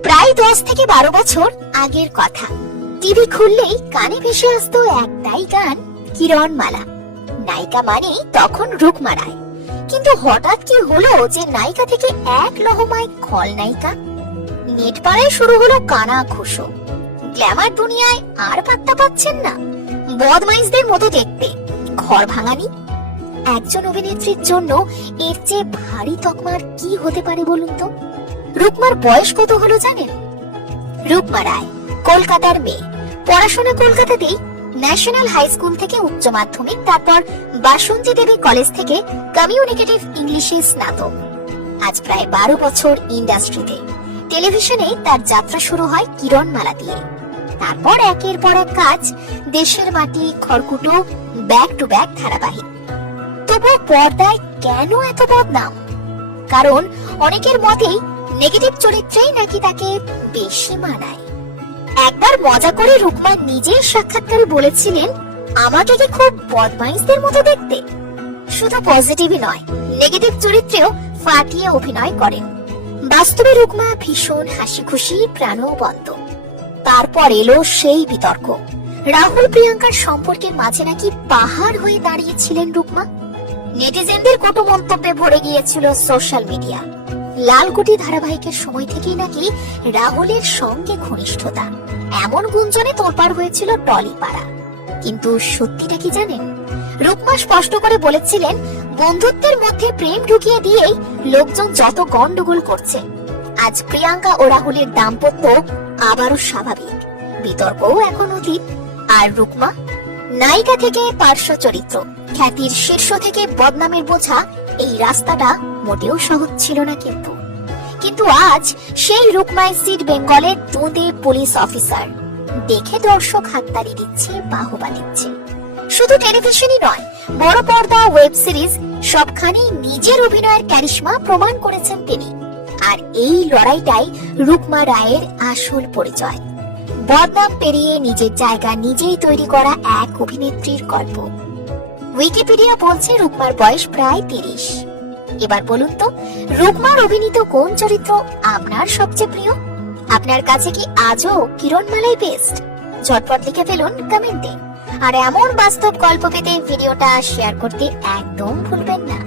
প্রায় 10 থেকে 12 বছর আগের কথা। টিভি খুললেই কানে ভেসে আসতো একটাই গান, কিরণমালা। নায়িকা মানে তখন রুকমা রায়। কিন্তু হঠাৎ কি হলো যে নায়িকা থেকে এক লহমায় খলনায়িকা? নেট পাড়ায় শুরু হলো কানা ঘুষো। গ্ল্যামার দুনিয়ায় আর পাত্তা পাচ্ছেন না, বদমাইশদের মতো দেখতে, ঘর ভাঙানি। একজন অভিনেত্রীর জন্য এর চেয়ে ভারী তকমার কি হতে পারে বলুন তো? রুকমার বয়স কত হলো জানেন? রুকমা রায় কলকাতার মেয়ে। পড়াশোনা কলকাতাতেই, ন্যাশনাল হাই স্কুল থেকে উচ্চ মাধ্যমিক, তারপর বাসন্তী দেবী কলেজ থেকে কমিউনিকেটিভ ইংলিশে স্নাতক। আজ প্রায় 12 বছর ইন্ডাস্ট্রিতে। টেলিভিশনে তার যাত্রা শুরু হয় কিরণমালা দিয়ে। তারপর একের পর এক কাজ, দেশের মাটি, খড়কুটো, ব্যাক টু ব্যাক ধারাবাহিক। তবু পর্দায় কেন এত বদনাম? কারণ অনেকের মতেই নেগেটিভ চরিত্রেই নাকি তাকে বেশি মানায়। একবার মজা করে রুকমা নিজের সাক্ষাৎকারে বলেছিলেন, আমাকে কি খুব বদমাইশদের মতো দেখতে? শুধু পজিটিভই নয়, নেগেটিভ চরিত্রেও ফাটিয়ে অভিনয় করেন। বাস্তবে রুকমা ভীষণ হাসি খুশি, প্রাণবন্ত। তারপর এলো সেই বিতর্ক। রাহুল প্রিয়াঙ্কার সম্পর্কের মাঝে নাকি পাহাড় হয়ে দাঁড়িয়েছিলেন রুকমা। নেটিজেনদের কটু মন্তব্যে ভরে গিয়েছিল সোশ্যাল মিডিয়া। লালকুটি ধারাবাহিকের সময় থেকেই নাকি রাহুলের সঙ্গে ঘনিষ্ঠতা, এমন গুঞ্জনে তোলপাড় হয়েছিল টলিপাড়া। কিন্তু সত্যিটা কি জানেন? রুকমা স্পষ্ট করে বলেছিলেন, বন্ধুত্বের মধ্যে প্রেম ঢুকিয়ে দিয়েই লোকজন যত গন্ডগোল করছে। আজ প্রিয়াঙ্কা ও রাহুলের দাম্পত্য আবারও স্বাভাবিক, বিতর্কও এখন অতীত। আর রুকমা নায়িকা থেকে পার্শ্ব চরিত্র, খ্যাতির শীর্ষ থেকে বদনামের বোঝা, এই রাস্তাটা মোটেও সহজ ছিল না। কিন্তু আজ সেই রুকমাই সিট বেঙ্গলের দুঁদে পুলিশ অফিসার। দেখে দর্শক হাততালি দিচ্ছে, বাহবা দিচ্ছে। শুধু টেলিভিশনই নয়, বড় পর্দা, ওয়েব সিরিজ সবখানেই নিজের অভিনয়ের ক্যারিশমা প্রমাণ করেছেন তিনি। আর এই লড়াইটাই রুকমা রায়ের আসল পরিচয়। বদনাম পেরিয়ে নিজের জায়গা নিজেই তৈরি করা এক অভিনেত্রীর গল্প। উইকিপিডিয়া বলছে রুকমার বয়স প্রায় 30। এবার বলুন তো, রুকমার অভিনীত কোন চরিত্র আপনার সবচেয়ে প্রিয়? আপনার কাছে কি আজও কিরণমালাই বেস্ট? ঝটপট লিখে ফেলুন কমেন্টে। আর এমন বাস্তব গল্প পেতে ভিডিওটা শেয়ার করতে একদম ভুলবেন না।